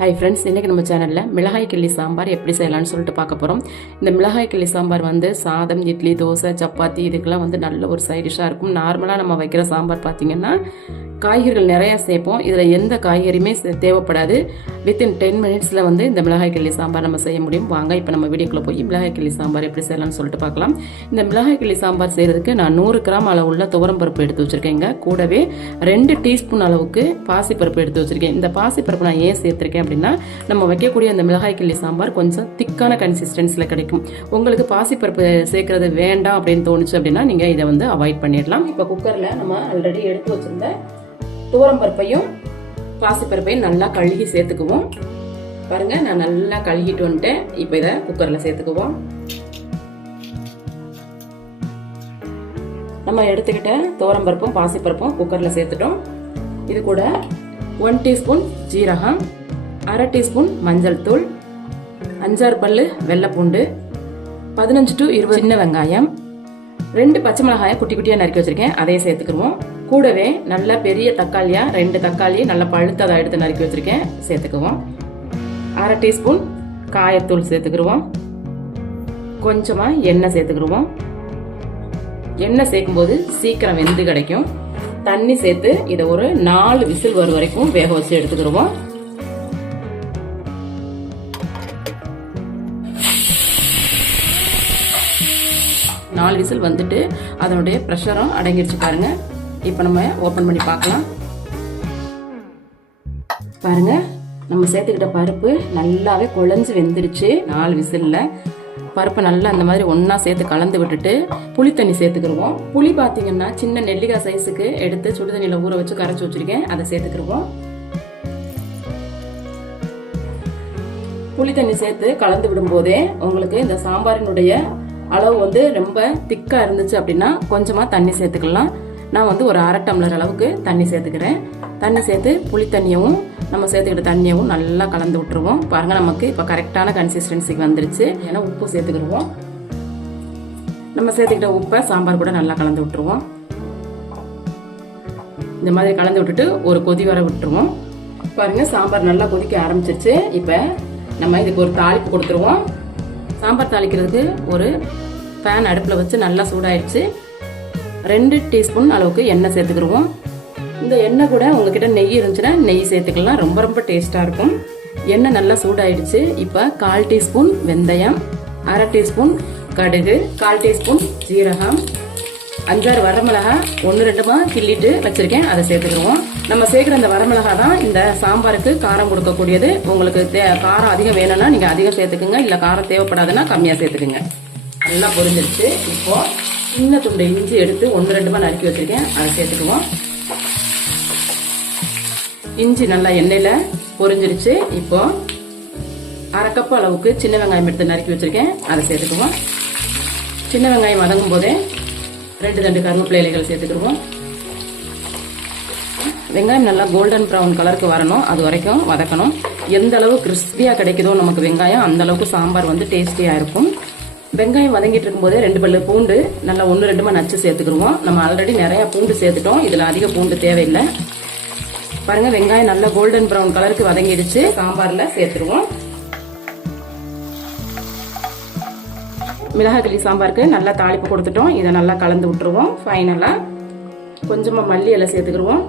Hi friends இன்றைக்கி நம்ம சேனலில் மிளகாய் கிள்ளி சாம்பார் எப்படி செய்யலாம்னு சொல்லிட்டு பார்க்க போகிறோம் இந்த மிளகாய் கிள்ளி சாம்பார் வந்து சாதம் இட்லி தோசை சப்பாத்தி இதுக்கெல்லாம் வந்து நல்ல ஒரு சைடிஷாக இருக்கும். நார்மலாக நம்ம வைக்கிற சாம்பார் பார்த்திங்கன்னா காய்கறிகள் நிறையா சேர்ப்போம். இதில் எந்த காய்கறியுமே சே- தேவைப்படாது. வித்தின் டென் மினிட்ஸில் வந்து இந்த மிளகாய் கிள்ளி சாம்பார் நம்ம செய்ய முடியும். வாங்க இப்போ நம்ம வீடியோக்குள்ளே போய் மிளகாய் கிள்ளி சாம்பார் எப்படி செய்யலாம்னு சொல்லிட்டு பார்க்கலாம். இந்த மிளகாய் கிள்ளி சாம்பார் செய்கிறதுக்கு நான் நூறு கிராம் அளவுள்ள துவரம்பருப்பு எடுத்து வச்சுருக்கேங்க. கூடவே ரெண்டு டீஸ்பூன் அளவுக்கு பாசிப்பருப்பு எடுத்து வச்சுருக்கேன். இந்த பாசிப்பருப்பு நான் ஏன் சேர்த்துருக்கேன் அப்படின்னா நம்ம வைக்கக்கூடிய அந்த மிளகாய் கிள்ளி சாம்பார் கொஞ்சம் திக்கான கன்சிஸ்டன்சியில் கிடைக்கும். உங்களுக்கு பாசிப்பருப்பு சேர்க்கறது வேண்டாம் அப்படின்னு தோணுச்சு அப்படின்னா நீங்கள் இதை வந்து அவாய்ட் பண்ணிடலாம். இப்போ குக்கரில் நம்ம ஆல்ரெடி எடுத்து வச்சுருந்தேன் துவரம்பருப்பையும் பாசிப்பருப்பையும் நல்லா கழுகி சேர்த்துக்குவோம். பாருங்க நான் நல்லா கழுகிட்டு வந்துட்டேன். இப்போ இதை குக்கரில் சேர்த்துக்குவோம். நம்ம எடுத்துக்கிட்ட துவரம்பருப்பும் பாசிப்பருப்பும் குக்கரில் சேர்த்துட்டோம். இது கூட ஒன் டீஸ்பூன் ஜீரகம் அரை டீஸ்பூன் மஞ்சள் தூள் அஞ்சாறு பல்லு வெள்ளைப்பூண்டு பதினஞ்சு டு இருபது சின்ன வெங்காயம் ரெண்டு பச்சை மிளகாயை குட்டி குட்டியாக நறுக்கி வச்சுருக்கேன். அதையே சேர்த்துக்கிடுவோம் கூடவே நல்ல பெரிய தக்காளியாக ரெண்டு தக்காளி நல்லா பழுத்ததாக எடுத்து நறுக்கி வச்சிருக்கேன். சேர்த்துக்குவோம். அரை டீஸ்பூன் காயத்தூள் சேர்த்துக்கிடுவோம் கொஞ்சமாக எண்ணெய் சேர்த்துக்கிடுவோம் எண்ணெய் சேர்க்கும்போது சீக்கிரம் வெந்து கிடைக்கும். தண்ணி சேர்த்து இதை ஒரு நாலு விசில் வரும் வரைக்கும் வேக வச்சு எடுத்துக்கிடுவோம் நாலு விசில் வந்துட்டு அதனுடைய ப்ரெஷரும் அடங்கிடுச்சு பாருங்கள் இப்போ நம்ம ஓப்பன் பண்ணி பார்க்கலாம். பாருங்க நம்ம சேர்த்துக்கிட்ட பருப்பு நல்லாவே குழஞ்சி வெந்துருச்சு நாலு விசிலில். பருப்பு நல்லா அந்த மாதிரி ஒன்றா சேர்த்து கலந்து விட்டுட்டு புளி தண்ணி சேர்த்துக்கிருவோம். புளி பார்த்தீங்கன்னா சின்ன நெல்லிக்காய் சைஸுக்கு எடுத்து சுடு தண்ணியில் ஊற வச்சு கரைச்சி வச்சிருக்கேன். அதை சேர்த்துக்கிருவோம். புளி தண்ணி சேர்த்து கலந்து விடும்போதே உங்களுக்கு இந்த சாம்பாரினுடைய அளவு வந்து ரொம்ப திக்காக இருந்துச்சு அப்படின்னா கொஞ்சமாக தண்ணி சேர்த்துக்கலாம். நான் வந்து ஒரு அரை டம்ளர் அளவுக்கு தண்ணி சேர்த்துக்கிறேன். தண்ணி சேர்த்து புளி தண்ணியவும் நம்ம சேர்த்துக்கிட்ட தண்ணியவும் நல்லா கலந்து விட்டுருவோம். பாருங்க நமக்கு இப்போ கரெக்டான கன்சிஸ்டன்சிக்கு வந்துருச்சு. ஏன்னா உப்பு சேர்த்துக்கிடுவோம். நம்ம சேர்த்துக்கிட்ட உப்பை சாம்பார் கூட நல்லா கலந்து விட்டுருவோம். இந்த மாதிரி கலந்து விட்டுட்டு ஒரு கொதி வர விட்டுருவோம். பாருங்க சாம்பார் நல்லா கொதிக்க ஆரம்பிச்சிருச்சு. இப்போ நம்ம இதுக்கு ஒரு தாளிப்பு கொடுத்துருவோம். சாம்பார் தாளிக்கிறதுக்கு ஒரு பேன் அடுப்பில் வச்சு நல்லா சூடாயிடுச்சு. ரெண்டு டீஸ்பூன் அளவுக்கு எண்ணெய் சேர்த்துக்கிடுவோம். இந்த எண்ணெய் கூட உங்ககிட்ட நெய் இருந்துச்சுன்னா நெய் சேர்த்துக்கலாம். ரொம்ப ரொம்ப டேஸ்ட்டாக இருக்கும். எண்ணெய் நல்லா சூடாயிடுச்சு. இப்போ கால் டீஸ்பூன் வெந்தயம் அரை டீஸ்பூன் கடுகு கால் டீஸ்பூன் ஜீரகம் அஞ்சாறு வரமிளகா ஒன்று ரெண்டுமா கிள்ளிட்டு வச்சுருக்கேன். அதை சேர்த்துக்கிடுவோம். நம்ம சேர்க்குற அந்த வரமிளகா தான் இந்த சாம்பாருக்கு காரம் கொடுக்கக்கூடியது. உங்களுக்கு தே காரம் அதிகம் வேணும்னா நீங்கள் அதிகம் சேர்த்துக்குங்க. இல்லை காரம் தேவைப்படாதுன்னா கம்மியாக சேர்த்துக்குங்க. நல்லா பொரிஞ்சிருச்சு. இப்போது சின்ன துண்டு இஞ்சி எடுத்து ஒன்று ரெண்டுமா நறுக்கி வச்சிருக்கேன். அதை சேர்த்துக்குவோம். இஞ்சி நல்லா எண்ணெயில் பொரிஞ்சிருச்சு. இப்போ அரை கப் அளவுக்கு சின்ன வெங்காயம் எடுத்து நறுக்கி வச்சிருக்கேன். அதை சேர்த்துக்குவோம். சின்ன வெங்காயம் வதங்கும் போதே ரெண்டு ரெண்டு கருவேப்பிலை இலைகள் சேர்த்துக்கிடுவோம் வெங்காயம் நல்லா கோல்டன் ப்ரௌன் கலருக்கு வரணும். அது வரைக்கும் வதக்கணும். எந்த அளவு கிறிஸ்பியாக கிடைக்குதோ நமக்கு வெங்காயம் அந்த அளவுக்கு சாம்பார் வந்து டேஸ்டியாக இருக்கும். வெங்காயம் வதங்கிட்டு இருக்கும்போதே ரெண்டு பல்லு பூண்டு நல்லா ஒன்று ரெண்டுமா நச்சு சேர்த்துக்கிடுவோம். நம்ம ஆல்ரெடி நிறையா பூண்டு சேர்த்துட்டோம். இதில் அதிக பூண்டு தேவையில்லை. பாருங்க வெங்காயம் நல்லா கோல்டன் ப்ரௌன் கலருக்கு வதங்கிடுச்சு. சாம்பாரில் சேர்த்துருவோம். மிளகாய் சாம்பாருக்கு நல்லா தாளிப்பு கொடுத்துட்டோம். இதை நல்லா கலந்து விட்டுருவோம். ஃபைனலாக கொஞ்சமாக மல்லி இலை சேர்த்துக்கிடுவோம்.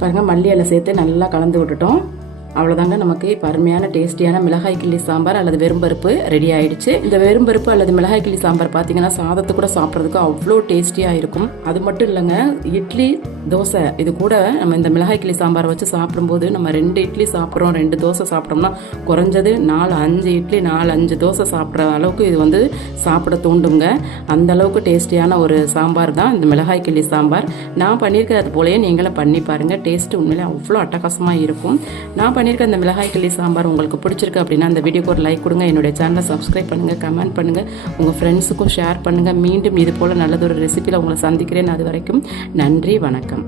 பாருங்க மல்லி இலை சேர்த்து நல்லா கலந்து விட்டுட்டோம். அவ்வளோதாங்க நமக்கு. இப்போ அருமையான டேஸ்டியான மிளகாய் கிள்ளி சாம்பார் அல்லது வெறும்பருப்பு ரெடி ஆயிடுச்சு. இந்த வெறும்பருப்பு அல்லது மிளகாய் கிள்ளி சாம்பார் பார்த்தீங்கன்னா சாதத்தை கூட சாப்பிட்றதுக்கு அவ்வளோ டேஸ்டியாக இருக்கும். அது மட்டும் இல்லைங்க இட்லி தோசை இது கூட நம்ம இந்த மிளகாய் கிளி சாம்பார் வச்சு சாப்பிடும்போது நம்ம ரெண்டு இட்லி சாப்பிட்றோம் ரெண்டு தோசை சாப்பிட்டோம்னா குறைஞ்சது நாலு அஞ்சு இட்லி நாலு அஞ்சு தோசை சாப்பிட்ற அளவுக்கு இது வந்து சாப்பிட தூண்டுங்க. அந்த அளவுக்கு டேஸ்டியான ஒரு சாம்பார் தான் இந்த மிளகாய் கிள்ளி சாம்பார். நான் பண்ணியிருக்கிறது போலேயே நீங்களும் பண்ணி பாருங்கள் டேஸ்ட் உண்மையிலே அவ்வளோ அட்டகாசமாக இருக்கும். நான் பண்ணியிருக்க இந்த மிளகாய் கிள்ளி சாம்பார் உங்களுக்கு பிடிச்சிருக்கு அப்படின்னா அந்த வீடியோக்கு ஒரு லைக் கொடுங்க. என்னுடைய சேனலை சப்ஸ்கிரைப் பண்ணுங்கள் கமெண்ட் பண்ணுங்கள் உங்கள் ஃப்ரெண்ட்ஸுக்கும் ஷேர் பண்ணுங்கள் மீண்டும் இது போல் நல்லதொரு ரெசிபியில் உங்களை சந்திக்கிறேன். அது வரைக்கும் நன்றி வணக்கம்.